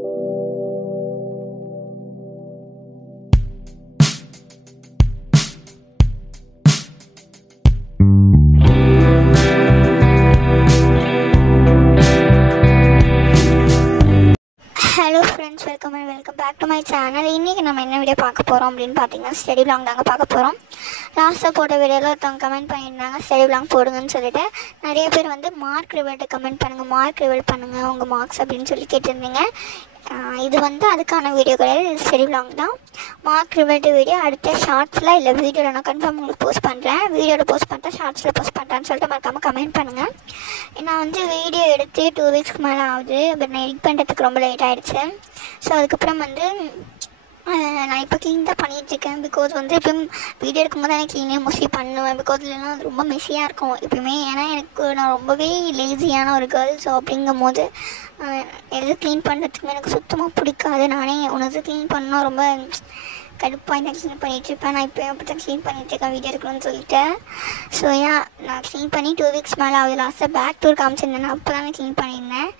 Hello friends, welcome back to my channel. இன்றைக்கி நம்ம என்ன வீடியோ பார்க்க போகிறோம் அப்படின்னு பார்த்தீங்கன்னா ஸ்டடி விலாங் தாங்க பார்க்க போகிறோம். லாஸ்ட்டாக போட்ட வீடியோவில் ஒருத்தவங்க கமெண்ட் பண்ணியிருந்தாங்க ஸ்டடி விலாங் போடுங்கன்னு சொல்லிட்டு. நிறைய பேர் வந்து மார்க் ரிவல்ட்டு கமெண்ட் பண்ணுங்கள், மார்க் ரிவல்ட் பண்ணுங்கள் உங்கள் மார்க்ஸ் அப்படின்னு சொல்லி கேட்டிருந்தீங்க. இது வந்து அதுக்கான வீடியோ கிடையாது, இது ஸ்டடி விலாங் தான். மார்க் ரிவல்ட்டு வீடியோ அடுத்த ஷார்ட்ஸில் இல்லை வீடியோவில் நான் கன்ஃபார்ம் உங்களுக்கு போஸ்ட் பண்ணுறேன். வீடியோவில் போஸ்ட் பண்ணுறேன், ஷார்ட்ஸில் போஸ்ட் பண்ணுறேன்னு சொல்லிட்டு மறக்காமல் கமெண்ட் பண்ணுங்கள். நான் வந்து வீடியோ எடுத்து 2 வீக்ஸ்க்கு மேலே ஆகுது, பட் நான் எடிட் பண்ணுறதுக்கு ரொம்ப லேட் ஆகிடுச்சு. ஸோ அதுக்கப்புறம் வந்து நான் இப்போ க்ளீன் தான் பண்ணிகிட்ருக்கேன். பிகாஸ் வந்து எப்பயும் வீடியோ எடுக்கும்போது தான் எனக்கு க்ளீனே மோஸ்ட்லி பண்ணுவேன். பிகாஸ் இல்லைன்னா அது ரொம்ப மெஸ்ஸியாக இருக்கும் எப்பயுமே. ஏன்னா நான் ரொம்பவே லேசியான ஒரு கேர்ள். ஸோ அப்படிங்கும் போது எது க்ளீன் பண்ணுறதுக்குமே எனக்கு சுத்தமாக பிடிக்காது. நானே உனது க்ளீன் பண்ணால் ரொம்ப கடுப்பாக தான் க்ளீன் பண்ணிகிட்ருப்பேன். நான் இப்போ அப்படி தான் க்ளீன் பண்ணிகிட்ருக்கேன் வீடியோ எடுக்கணும்னு சொல்லிட்டு. ஸோ நான் க்ளீன் பண்ணி 2 வீக்ஸ் மேலே ஆகுது. லாஸ்ட்டாக பேக் டூர் காமிச்சிருந்தேன், அப்போ தான் நான் க்ளீன் பண்ணியிருந்தேன்.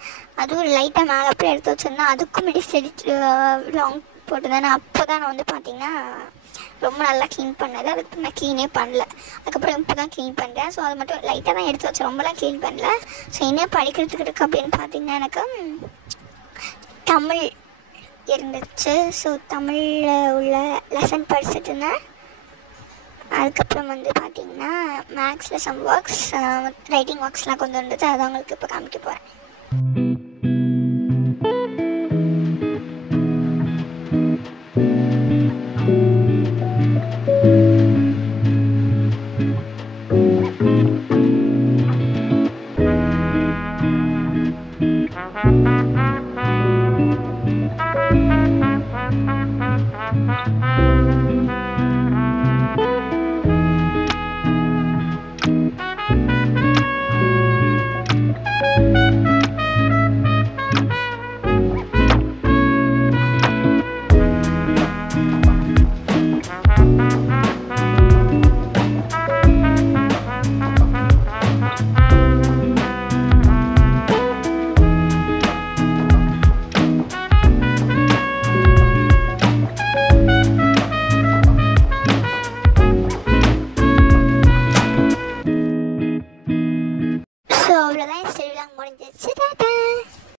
அதுவும் லைட்டாக மேலே அப்படியே எடுத்து வச்சுருந்தேன். அதுக்கும் முன்னாடி லாங் போட்டுருந்தேன். அப்போ தான் நான் வந்து பார்த்திங்கன்னா ரொம்ப நல்லா க்ளீன் பண்ணது. அதுக்கு நான் க்ளீனே பண்ணல. அதுக்கப்புறம் இப்போ தான் க்ளீன் பண்ணுறேன். ஸோ அது மட்டும் லைட்டாக தான் எடுத்து வச்சேன், ரொம்பலாம் க்ளீன் பண்ணல. ஸோ என்ன படிக்கிறதுக்கு இருக்குது அப்படின்னு பார்த்திங்கன்னா எனக்கு தமிழ் இருந்துச்சு. ஸோ தமிழில் உள்ள லெசன் படிச்சுட்டு இருந்தேன். அதுக்கப்புறம் வந்து பார்த்திங்கன்னா மேக்ஸில் சம் ஒர்க்ஸ், ரைட்டிங் ஒர்க்ஸ்லாம் கொஞ்சம் இருந்துச்சு. அதை உங்களுக்கு இப்போ காமிக்க போகிறேன்.